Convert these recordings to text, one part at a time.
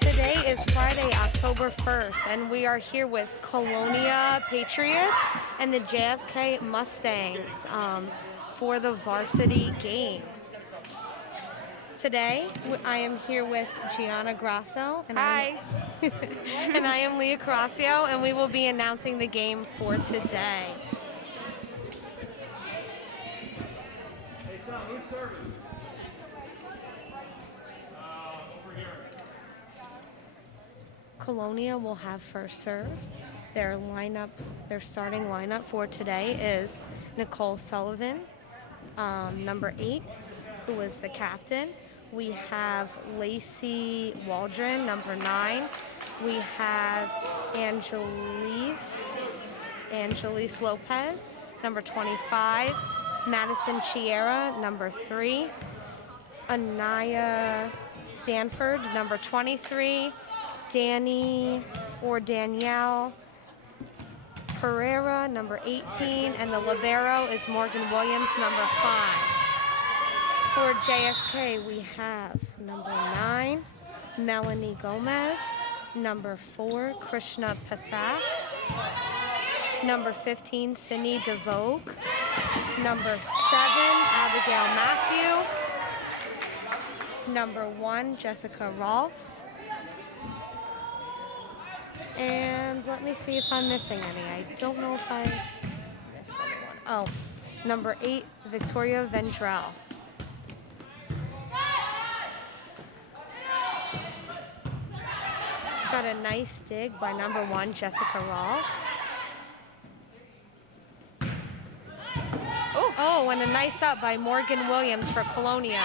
Today is Friday, October 1st, and we are here with Colonia Patriots and the JFK Mustangs for the varsity game. Today, I am here with Gianna Grasso. And Hi. and I am Leah Carrasio, and we will be announcing the game for today. Hey, Tom, who's serving? Over here. Colonia will have first serve. Their starting lineup for today is Nicole Sullivan, number 8, who is the captain. We have Lacey Waldron, number 9. We have Angelise Lopez, number 25. Madison Chiera, number 3. Anaya Stanford, number 23. Danielle Pereira, number 18, and the libero is Morgan Williams, number 5. For JFK, we have number 9, Melanie Gomez, number 4, Krishna Pathak, number 15, Cindy DeVoe, number 7, Abigail Matthew, number 1, Jessica Rolfs, and let me see if I'm missing any. I don't know if I missed anyone. Oh, number 8, Victoria Vendrell. Got a nice dig by number 1, Jessica Rolfs. Oh, and a nice up by Morgan Williams for Colonia.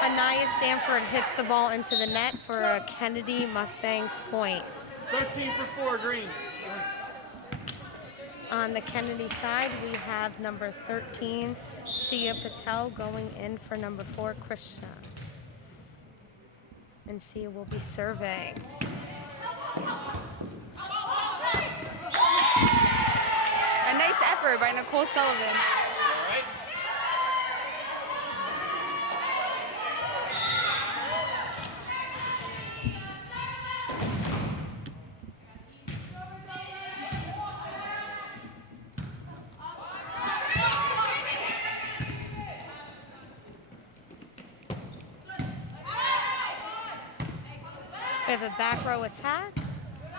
Anaya Stanford hits the ball into the net for a Kennedy Mustangs point. 13 for 4, green. On the Kennedy side, we have number 13, Sia Patel, going in for number 4, Krishna. And Sia will be serving. A nice effort by Nicole Sullivan. All right. We have a back row attack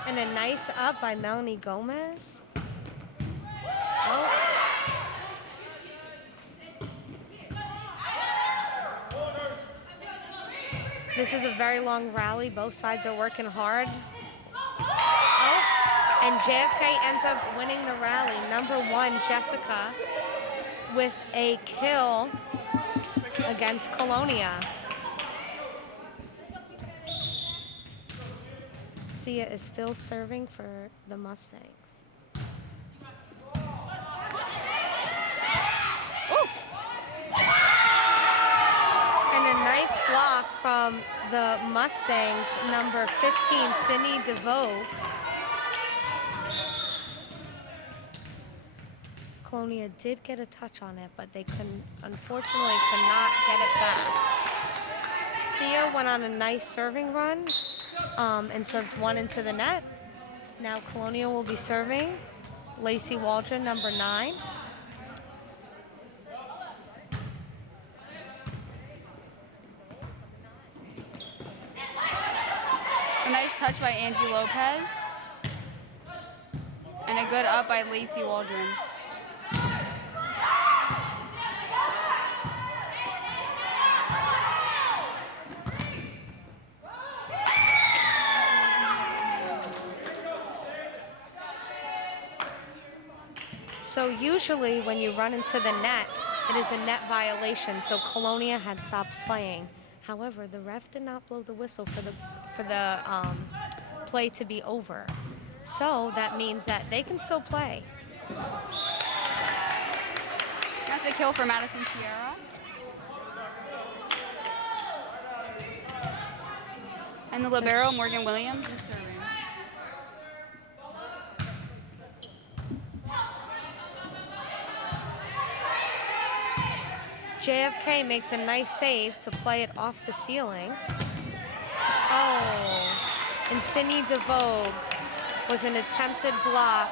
and a nice up by Melanie Gomez. Oh. This is a very long rally. Both sides are working hard. Oh, and JFK ends up winning the rally. Number 1, Jessica, with a kill against Colonia. Sia is still serving for the Mustangs. Ooh. And a nice block from the Mustangs, number 15, Cindy DeVoe. Colonia did get a touch on it, but they unfortunately could not get it back. Sia went on a nice serving run and served 1 into the net. Now Colonia will be serving. Lacey Waldron, number 9. A nice touch by Angie Lopez. And a good up by Lacey Waldron. So usually when you run into the net, it is a net violation, so Colonia had stopped playing. However, the ref did not blow the whistle for the play to be over. So that means that they can still play. That's a kill for Madison Chiera. And the libero, Morgan Williams, is serving. JFK makes a nice save to play it off the ceiling. Oh, and Sydney DeVoe with an attempted block.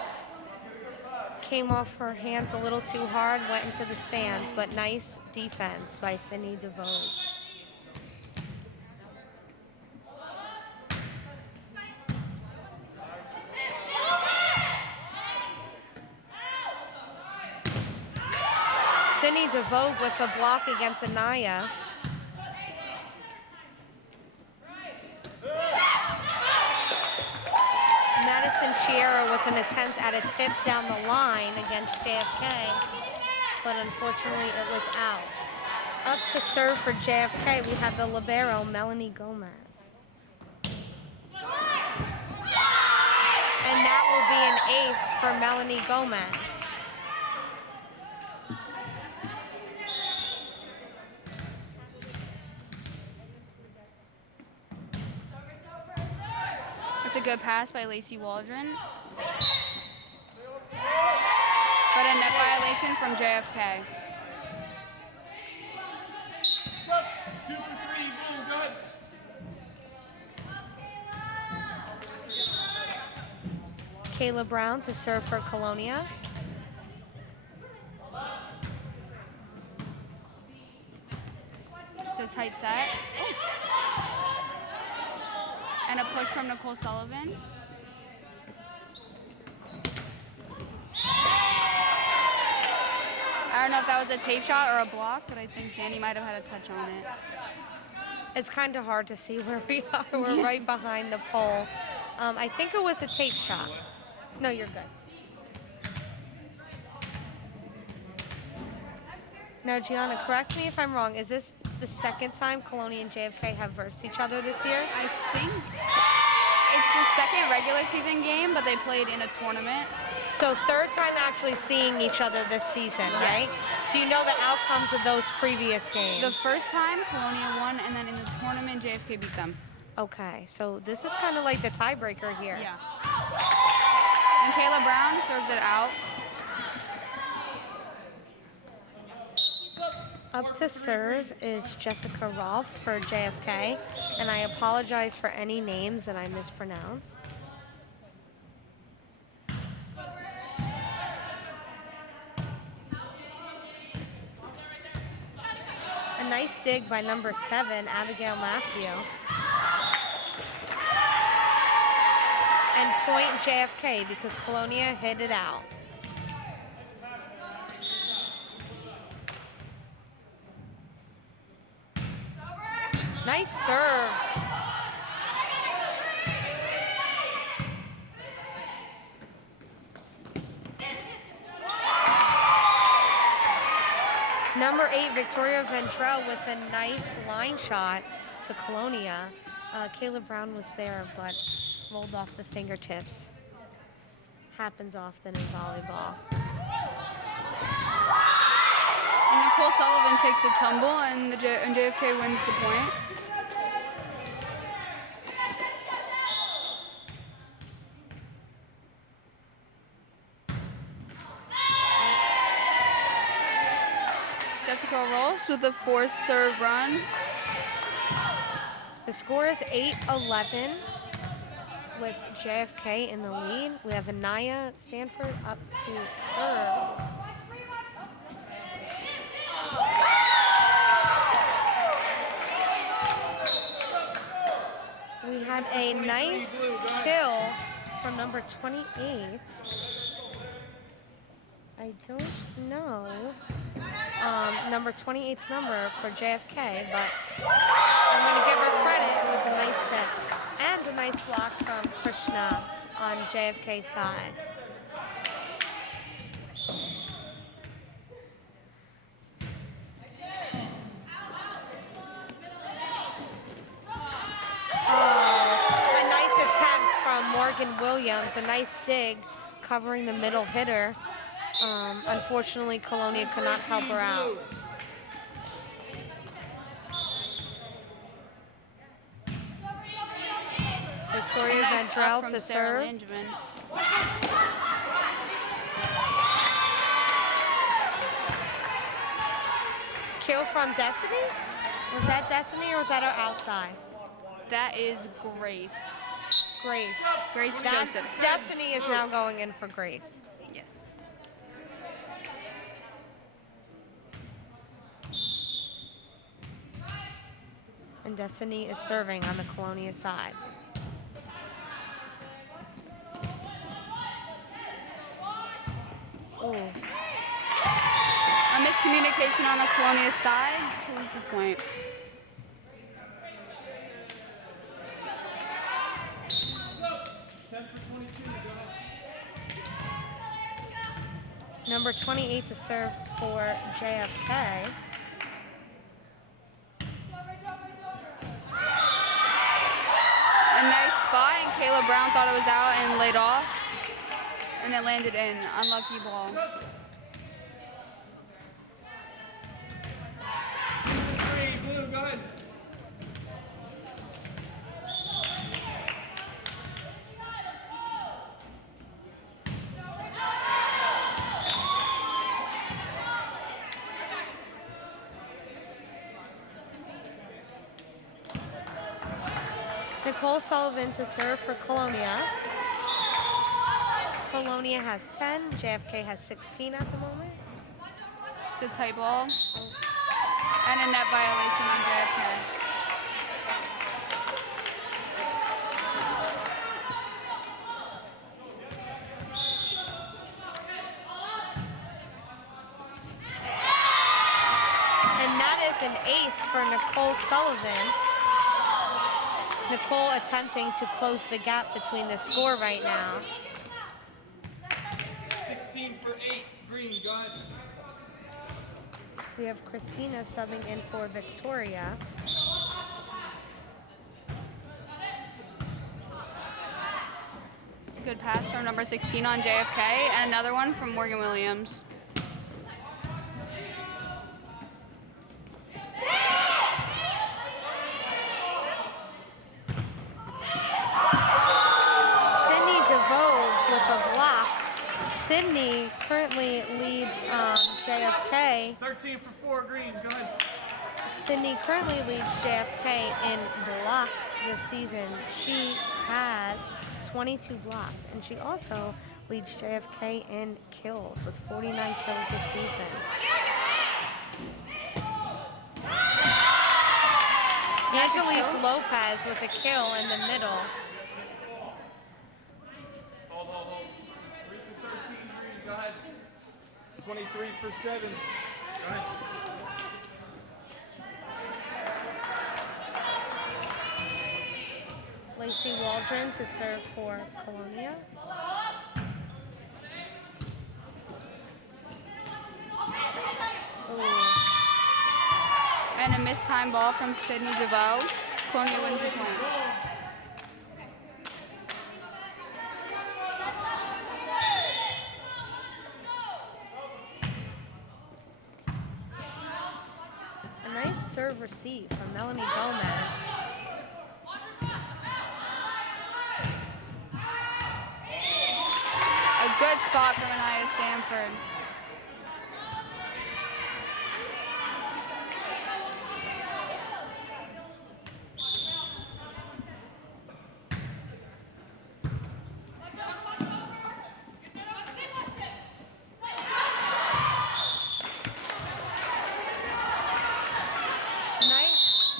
Came off her hands a little too hard, went into the stands, but nice defense by Sydney DeVoe. Sydney DeVoe with a block against Anaya. Madison Chiera with an attempt at a tip down the line against JFK, but unfortunately it was out. Up to serve for JFK, we have the libero, Melanie Gomez. And that will be an ace for Melanie Gomez. That's a good pass by Lacey Waldron. But a net violation from JFK. 2 for 3, boom, good. Kayla Brown to serve for Colonia. It's a tight set. And a push from Nicole Sullivan. I don't know if that was a tape shot or a block, but I think Danny might have had a touch on it. It's kind of hard to see where we are. We're right behind the pole. I think it was a tape shot. No, you're good. Now, Gianna, correct me if I'm wrong. Is this the second time Colonia and JFK have versed each other this year? I think it's the second regular season game, but they played in a tournament. So third time actually seeing each other this season, right? Yes. Do you know the outcomes of those previous games? The first time, Colonia won, and then in the tournament, JFK beat them. Okay, so this is kind of like the tiebreaker here. Yeah. And Kayla Brown serves it out. Up to serve is Jessica Rolfs for JFK, and I apologize for any names that I mispronounce. A nice dig by number 7, Abigail Matthew. And point JFK because Colonia hit it out. Nice serve. Number 8, Victoria Ventrell with a nice line shot to Colonia. Kayla Brown was there, but rolled off the fingertips. Happens often in volleyball. And Nicole Sullivan takes a tumble, and JFK wins the point. Jessica Rolls with a forced serve run. The score is 8-11 with JFK in the lead. We have Anaya Sanford up to serve. We had a nice kill from number 28. I don't know number 28's number for JFK, but I'm going to give her credit. It was a nice tip and a nice block from Krishna on JFK's side. A nice attempt from Morgan Williams, a nice dig covering the middle hitter. Unfortunately, Colonia could not help her out. Victoria Nice Ventrell from to Sarah serve. Langevin. kill from Destiny? Was that Destiny or was that our outside? That is Grace. Grace. Grace That- Joseph. Destiny is now going in for Grace. Yes. And Destiny is serving on the Colonia side. Ooh. A miscommunication on the Colonia side to lose the point. Number 28 to serve for JFK. A nice spot, and Kayla Brown thought it was out and laid off. And it landed in. Unlucky ball. 2-3, blue, go ahead. Nicole Sullivan to serve for Colonia. Colonia has 10, JFK has 16 at the moment. It's a tight ball. And a net violation on JFK. And that is an ace for Nicole Sullivan. Nicole attempting to close the gap between the score right now. 16 for 8, green, go ahead. We have Christina subbing in for Victoria. It's a good pass from number 16 on JFK, and another one from Morgan Williams. Sydney DeVoe with a block. Sydney currently leads JFK. 13 for 4, green, go ahead. Sydney currently leads JFK in blocks this season. She has 22 blocks, and she also leads JFK in kills with 49 kills this season. Angelise Lopez with a kill in the middle. Hold. 3 for 13, green, go ahead. 23 for 7, go ahead. Lacey Waldron to serve for Colonia. Ooh. And a missed time ball from Sydney DeVoe. Colonia wins the point. A nice serve receive from Melanie Gomez. A good spot from Anaya Stanford. Nice.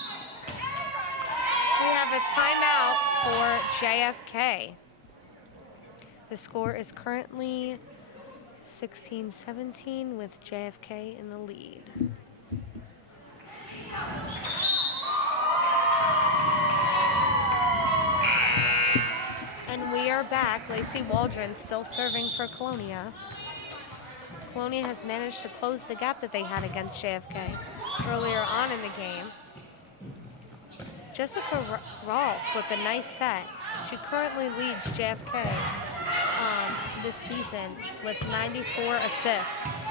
We have a timeout for JFK. The score is currently 16-17 with JFK in the lead. And we are back. Lacey Waldron still serving for Colonia. Colonia has managed to close the gap that they had against JFK earlier on in the game. Jessica Rawls with a nice set. She currently leads JFK this season with 94 assists.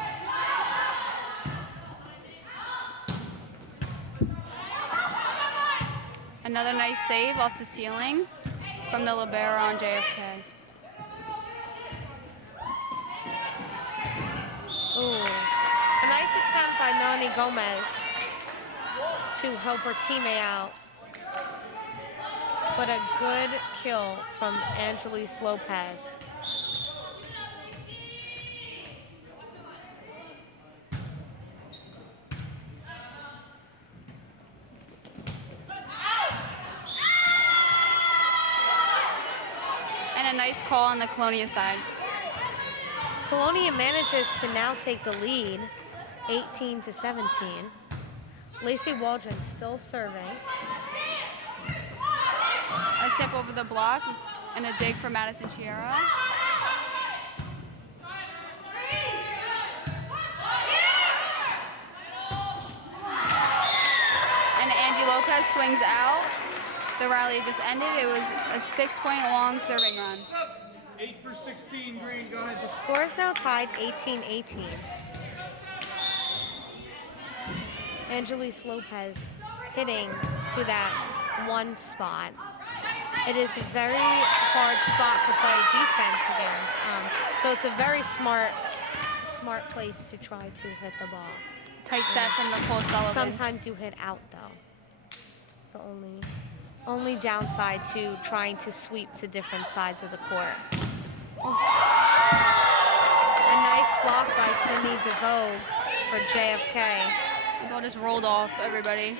Another nice save off the ceiling from the libero on JFK. Ooh, a nice attempt by Melanie Gomez. to help her teammate out. But a good kill from Angelis Lopez. And a nice call on the Colonia side. Colonia manages to now take the lead, 18-17. Lacey Waldron still serving. A tip over the block and a dig for Madison Chiara. And Angie Lopez swings out. The rally just ended. It was a 6-point long serving run. 8 for 16, Green, go ahead. The score is now tied 18-18. Angelis Lopez hitting to that one spot. It is a very hard spot to play defense against. So it's a very smart place to try to hit the ball. Tight set from Nicole Sullivan. Sometimes you hit out though. So only downside to trying to sweep to different sides of the court. A nice block by Cindy DeVoe for JFK. The ball just rolled off everybody.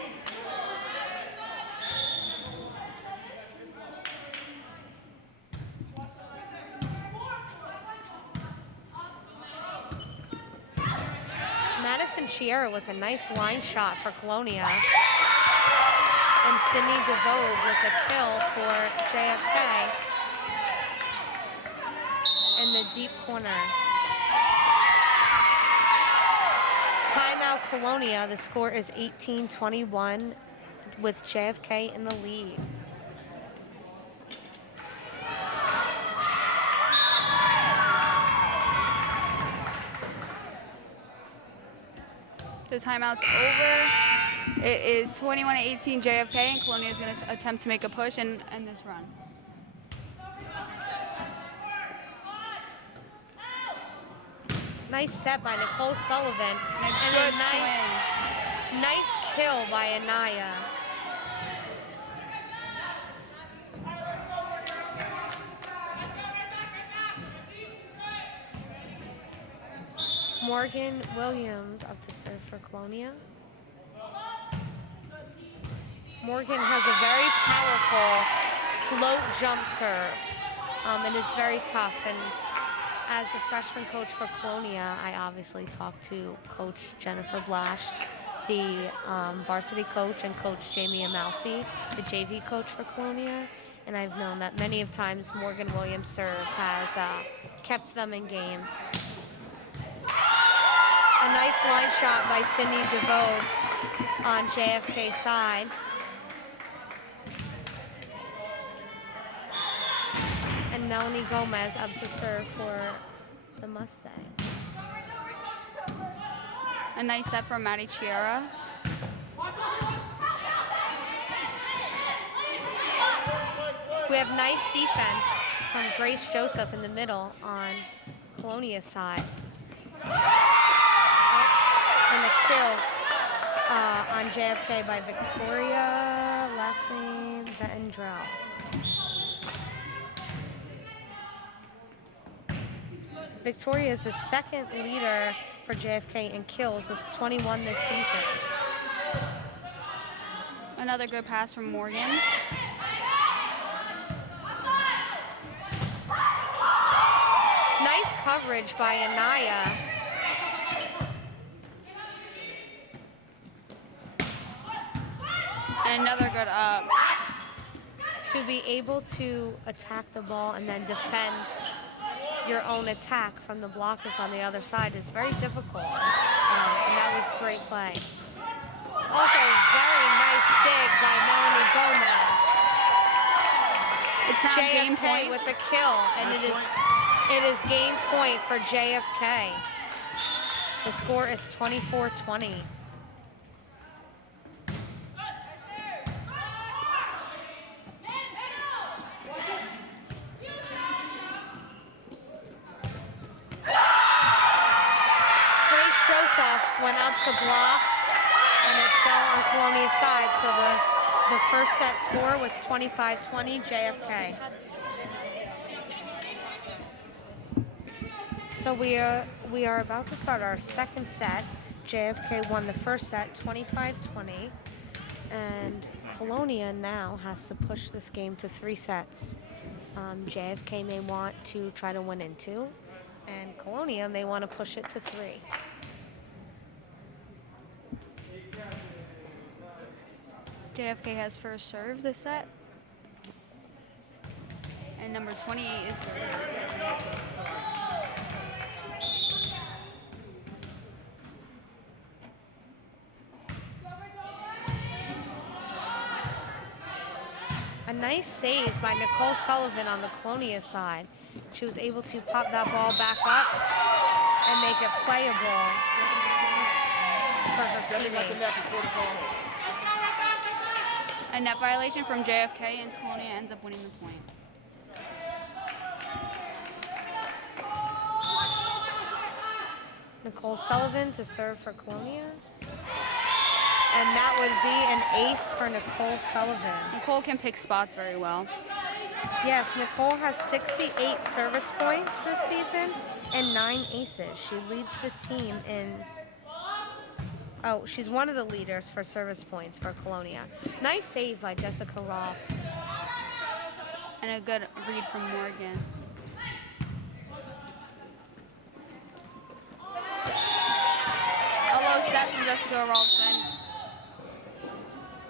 Madison Chiara with a nice line shot for Colonia. And Cindy DeVoe with a kill for JFK in the deep corner. Timeout Colonia. The score is 18-21 with JFK in the lead. The timeout's over. It is 21-18 JFK, and Colonia is going to attempt to make a push and end this run. Nice set by Nicole Sullivan. And a good swing. Nice kill by Anaya. Morgan Williams up to serve for Colonia. Morgan has a very powerful float jump serve and is very tough. And as the freshman coach for Colonia, I obviously talked to Coach Jennifer Blash, the varsity coach, and Coach Jamie Amalfi, the JV coach for Colonia. And I've known that many of times Morgan Williams' serve has kept them in games. A nice line shot by Cindy DeVoe on JFK side. And Melanie Gomez up to serve for the Mustangs. A nice set from Maddie Chiara. We have nice defense from Grace Joseph in the middle on Colonia's side. And a kill on JFK by Victoria, last name Vendrell. Victoria is the second leader for JFK in kills with 21 this season. Another good pass from Morgan. Nice coverage by Anaya. And another good up. To be able to attack the ball and then defend your own attack from the blockers on the other side is very difficult. And that was great play. It's also a very nice dig by Melanie Gomez. It's now JFK game point. with the kill, and it is game point for JFK. The score is 24-20. Grace Joseph went up to block and it fell on Colonia's side, so the first set score was 25-20 JFK. So we are about to start our second set. JFK won the first set 25-20, and Colonia now has to push this game to 3 sets. JFK may want to try to win in 2, and Colonia may want to push it to 3. JFK has first serve this set. And number 28 is served. A nice save by Nicole Sullivan on the Colonia side. She was able to pop that ball back up and make it playable for her teammates. A net violation from JFK, and Colonia ends up winning the point. Nicole Sullivan to serve for Colonia. And that would be an ace for Nicole Sullivan. Nicole can pick spots very well. Yes, Nicole has 68 service points this season and 9 aces. She leads the team in... Oh, she's one of the leaders for service points for Colonia. Nice save by Jessica Rolfs. And a good read from Morgan. A low set from Jessica Rolfson.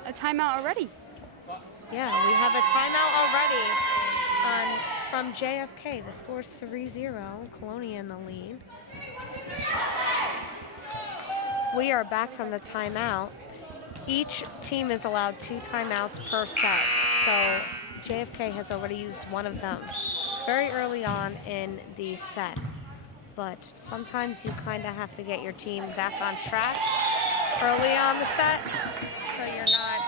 A timeout already. Yeah, we have a timeout already from JFK. The score's 3-0. Colonia in the lead. We are back from the timeout. Each team is allowed 2 timeouts per set. So JFK has already used one of them very early on in the set. But sometimes you kind of have to get your team back on track early on the set, so you're not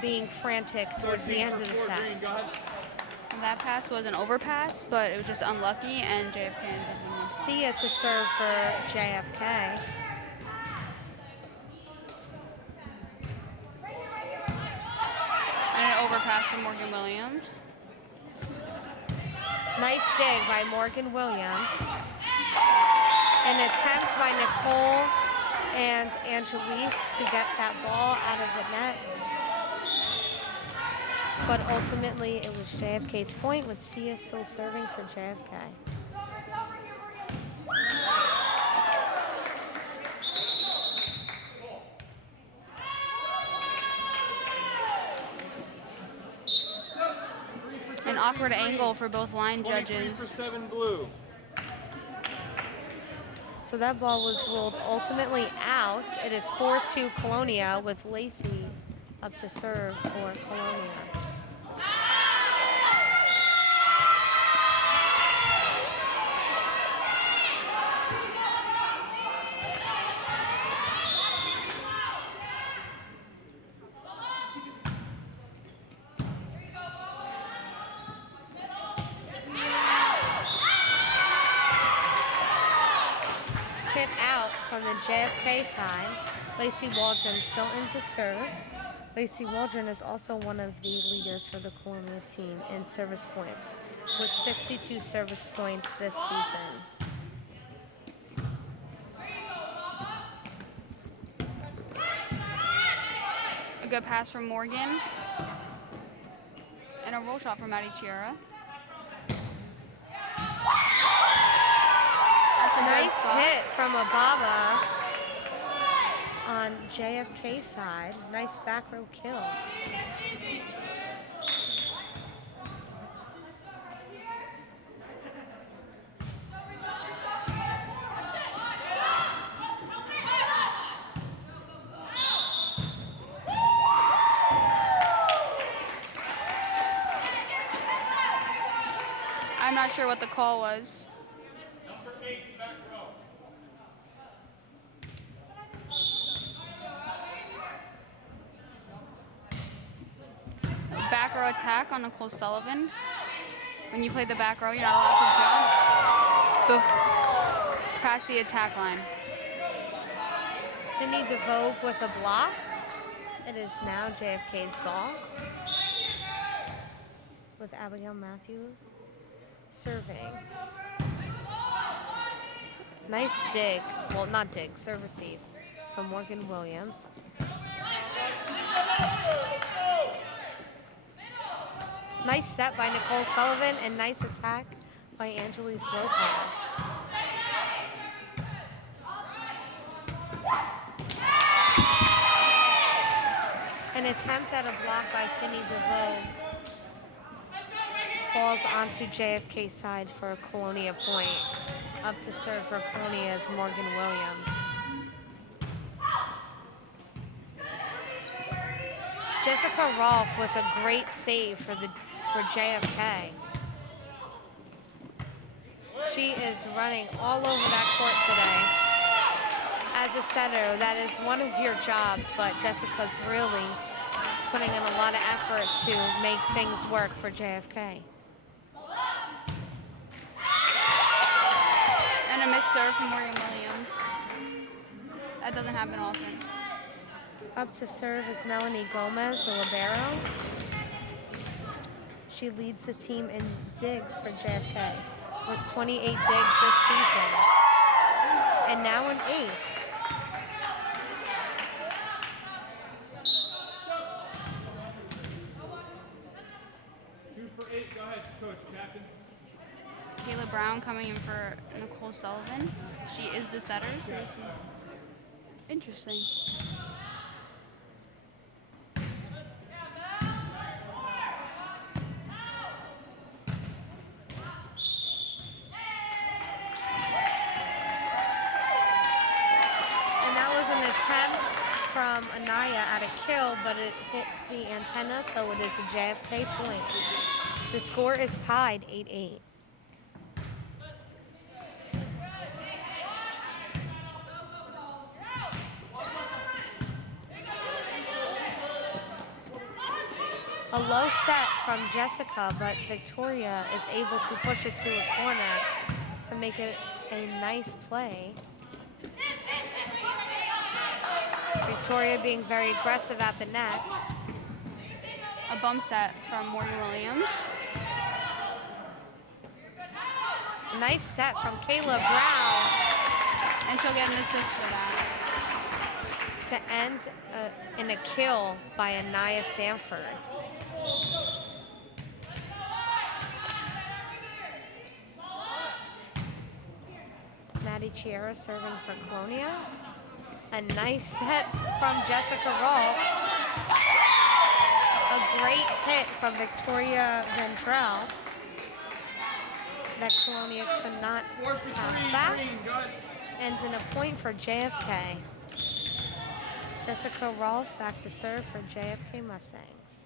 being frantic towards the end of the set. And that pass was an overpass, but it was just unlucky, and JFK ended up winning. Sia to serve for JFK. And an overpass from Morgan Williams. Nice dig by Morgan Williams. An attempt by Nicole and Angelise to get that ball out of the net. But ultimately, it was JFK's point, with Sia still serving for JFK. An awkward angle for both line judges. 23 for 7 blue. So that ball was ruled ultimately out. It is 4-2 Colonia, with Lacey up to serve for Colonia. Hit out from the JFK side. Lacey Waldron still in to serve. Lacey Waldron is also one of the leaders for the Colonia team in service points, with 62 service points this season. A good pass from Morgan. And a roll shot from Maddie Chiara. Nice hit from Ababa on JFK's side. Nice back row kill. I'm not sure what the call was. Back row attack on Nicole Sullivan. When you play the back row, you're not allowed to jump past the attack line. Cindy DeVoe with a block. It is now JFK's ball with Abigail Matthew serving. Nice dig, well not dig, serve receive from Morgan Williams. Nice set by Nicole Sullivan and nice attack by Angeles Lopez. An attempt at a block by Cindy DeVoe falls onto JFK side for a Colonia point. Up to serve for Colonia is Morgan Williams. Jessica Rolfe with a great save for JFK. She is running all over that court today. As a setter, that is one of your jobs, but Jessica's really putting in a lot of effort to make things work for JFK. And a missed serve from Morgan Williams. That doesn't happen often. Up to serve is Melanie Gomez, the libero. She leads the team in digs for JFK with 28 digs this season. And now an ace. 2 for 8. Go ahead, coach, captain. Kayla Brown coming in for Nicole Sullivan. She is the setter, so this is interesting. From Anaya at a kill, but it hits the antenna, so it is a JFK point. The score is tied 8-8. A low set from Jessica, but Victoria is able to push it to a corner to make it a nice play. Victoria being very aggressive at the net. A bump set from Morgan Williams. Nice set from Kayla Brown. And she'll get an assist for that. To end in a kill by Anaya Sanford. Maddie Chiara serving for Colonia. A nice set from Jessica Rolfe. A great hit from Victoria Ventrell that Colonia could not pass back. Ends in a point for JFK. Jessica Rolfe back to serve for JFK Mustangs.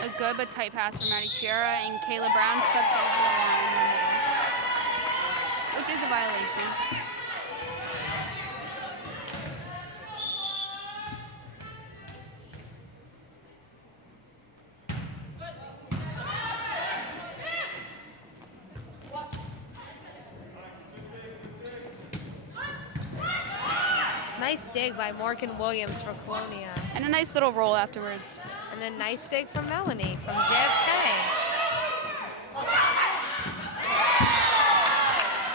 A good but tight pass from Maddie Chiara, and Kayla Brown steps over the line in the middle, which is a violation. Nice dig by Morgan Williams for Colonia. And a nice little roll afterwards. And a nice dig from Melanie from JFK.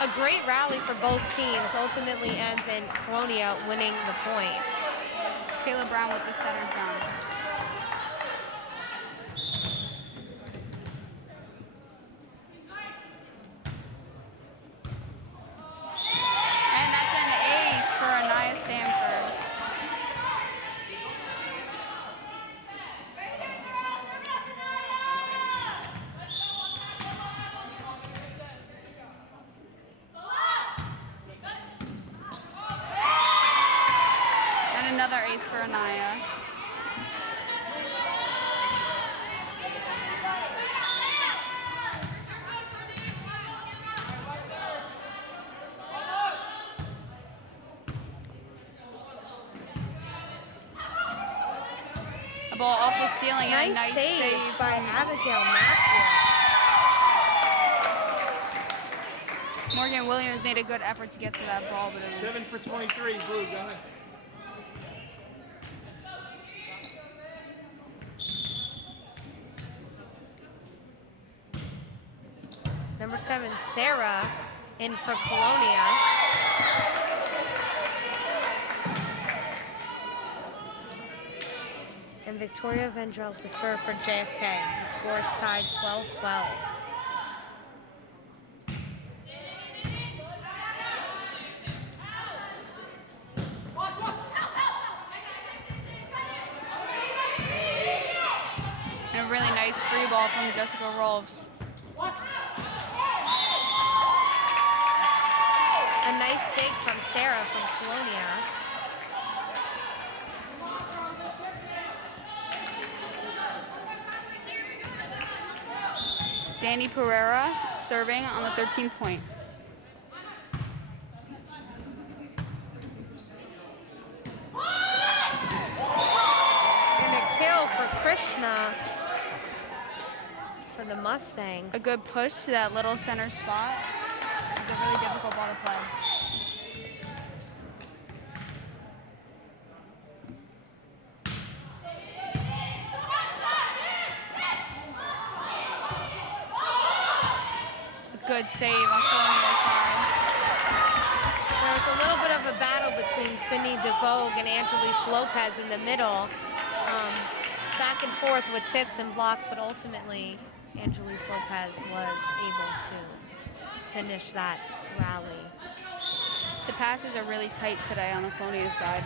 A great rally for both teams ultimately ends in Colonia winning the point. Kayla Brown with the center jump. And that's an ace for Anaya Stanford. And another ace for Anaya. A ball off the ceiling and a nice save by from Abigail Matthew. Morgan Williams made a good effort to get to that ball, but it was 7 for 23, blue, go ahead. Number 7, Sarah, in for Colonia. And Victoria Vendrell to serve for JFK. The score is tied 12-12. and a really nice free ball from Jessica Rolfs. A nice stake from Sarah from Colonia. Danny Pereira serving on the 13th point. And a kill for Krishna for the Mustangs. A good push to that little center spot. It's a really difficult ball to play. A good save on Colonia's side. There was a little bit of a battle between Sydney DeVogue and Angelise Lopez in the middle. Back and forth with tips and blocks, but ultimately Angelise Lopez was able to finish that rally. The passes are really tight today on the Colonia side.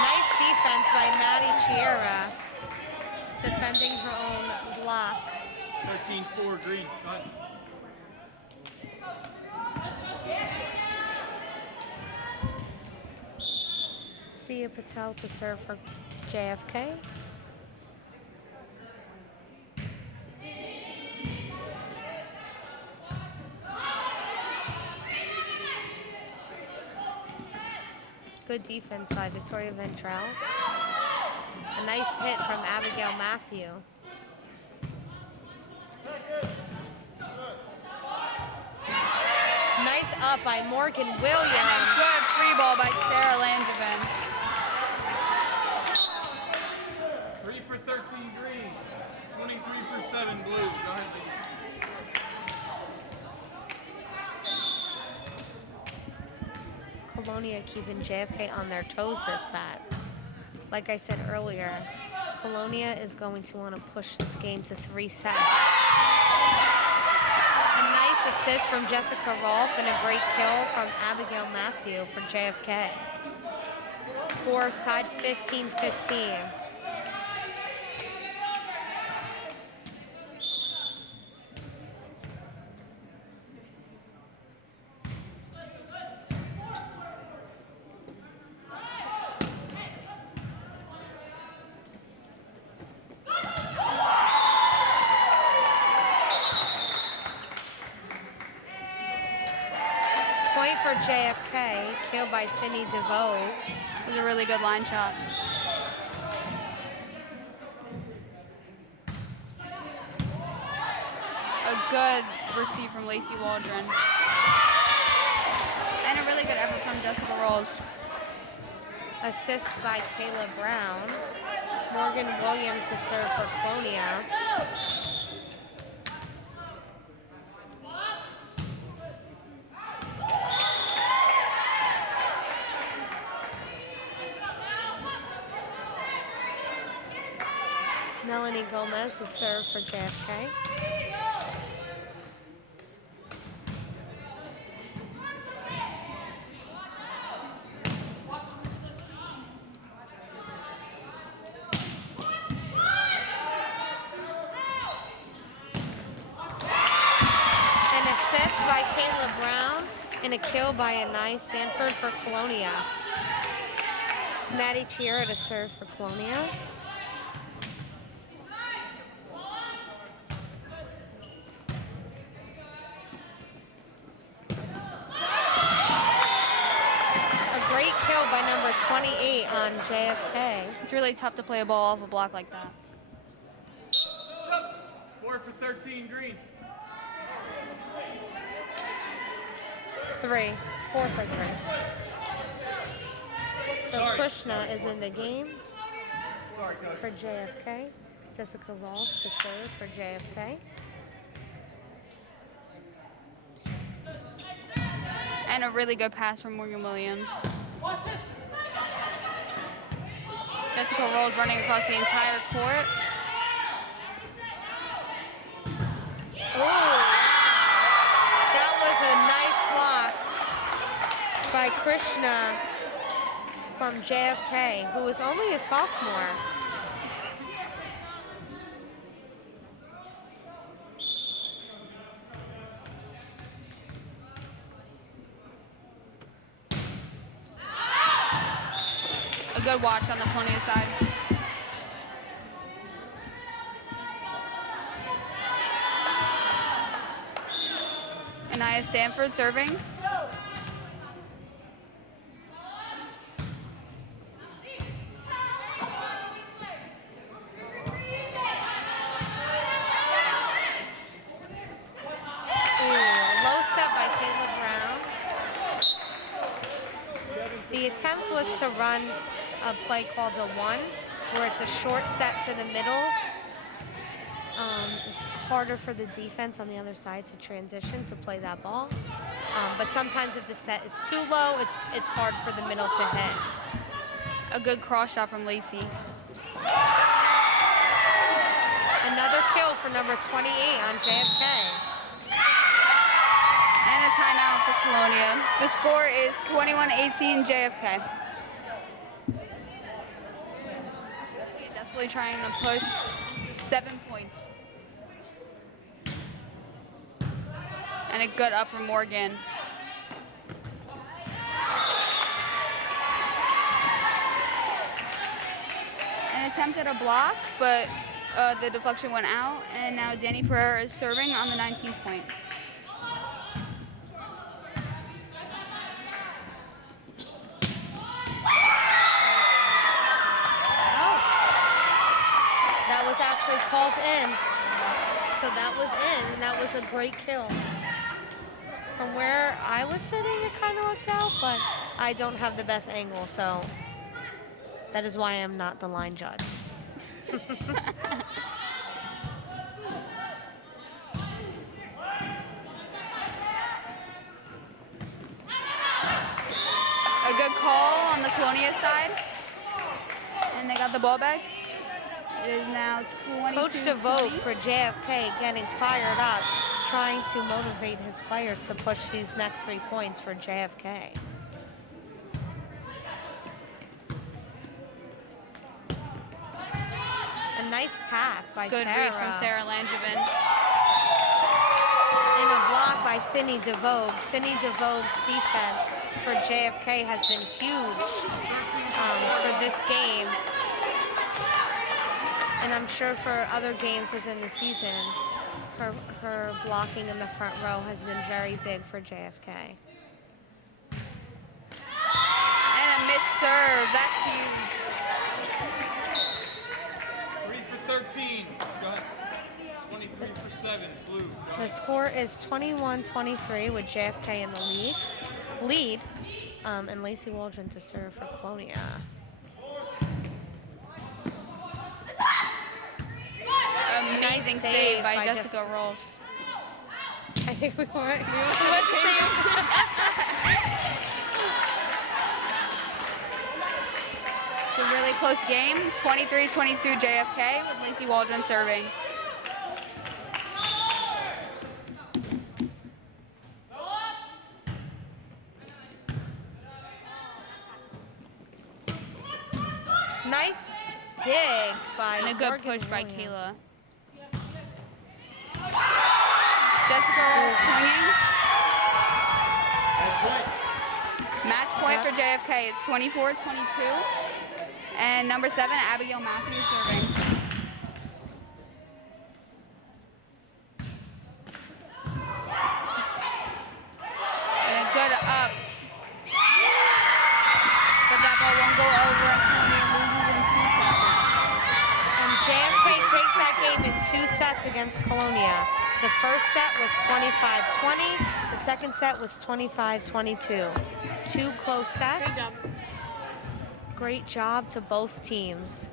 Nice defense by Maddie Chiera, defending her own block. 13-4, green, go ahead. Sia Patel to serve for JFK. Good defense by Victoria Ventrell. A nice hit from Abigail Matthew. Nice up by Morgan And a Williams. good free ball by Sarah Langevin. 3 for 13, green. 23 for 7, blue, go ahead, baby. Colonia keeping JFK on their toes this set. Like I said earlier, Colonia is going to want to push this game to 3 sets. A nice assist from Jessica Rolfe and a great kill from Abigail Matthew for JFK. Score is tied 15-15. Point for JFK, killed by Sydney DeVoe. It was a really good line shot. A good receive from Lacey Waldron. And a really good effort from Jessica Rolls. Assists by Kayla Brown. Morgan Williams to serve for Colonia. Melanie Gomez to serve for JFK. An assist by Kayla Brown and a kill by Anai Sanford for Colonia. Maddie Chiera to serve for Colonia. 28 on JFK. It's really tough to play a ball off a block like that. 4 for 13, green. 3. 4 for 3. So Sorry. Krishna is in the game Sorry, coach. for JFK. Jessica Rolfe to serve for JFK. And a really good pass from Morgan Williams. Jessica Rolls running across the entire court. Oh, that was a nice block by Krishna from JFK, who is only a sophomore. A good watch on the Colonia side. Anaya Stanford serving. Low set by Kayla Brown. The attempt was to run a play called a 1, where it's a short set to the middle. It's harder for the defense on the other side to transition to play that ball. But sometimes if the set is too low, it's hard for the middle to hit. A good cross shot from Lacey. Another kill for number 28 on JFK. And a timeout for Colonia. The score is 21-18 JFK. Desperately trying to push 7 points. And a good up from Morgan. An attempt at a block, but the deflection went out. And now Danny Pereira is serving on the 19th point. That was actually called in. So that was in, and that was a great kill. From where I was sitting, it kind of looked out, but I don't have the best angle, so that is why I'm not the line judge. A good call on the Colonia side. And they got the ball back. It is now 22-20. Coach DeVoe for JFK getting fired up, trying to motivate his players to push these next 3 points for JFK. A nice pass by Good Sarah. read from Sarah Langevin. And a block by Cindy DeVoe. Cindy DeVoe's defense for JFK has been huge for this game. And I'm sure for other games within the season, her blocking in the front row has been very big for JFK. And a missed serve. That's huge. 3 for 13. Go ahead. 23 for 7. Blue. Go The ahead. score is 21-23 with JFK in the lead. And Lacey Waldron to serve for Colonia. Amazing Nice save by Jessica Rolls. I think we were. It's a really close game. 23-22 JFK with Lacey Waldron serving. Nice dig by And a good Morgan push by Williams. Kayla. Jessica Rolls swinging. Match point for JFK is 24-22. And number 7, Abigail Matthews serving. And a good up. But that ball won't 2 sets against Colonia. The first set was 25-20. The second set was 25-22. 2 close sets. Good job. Great job to both teams.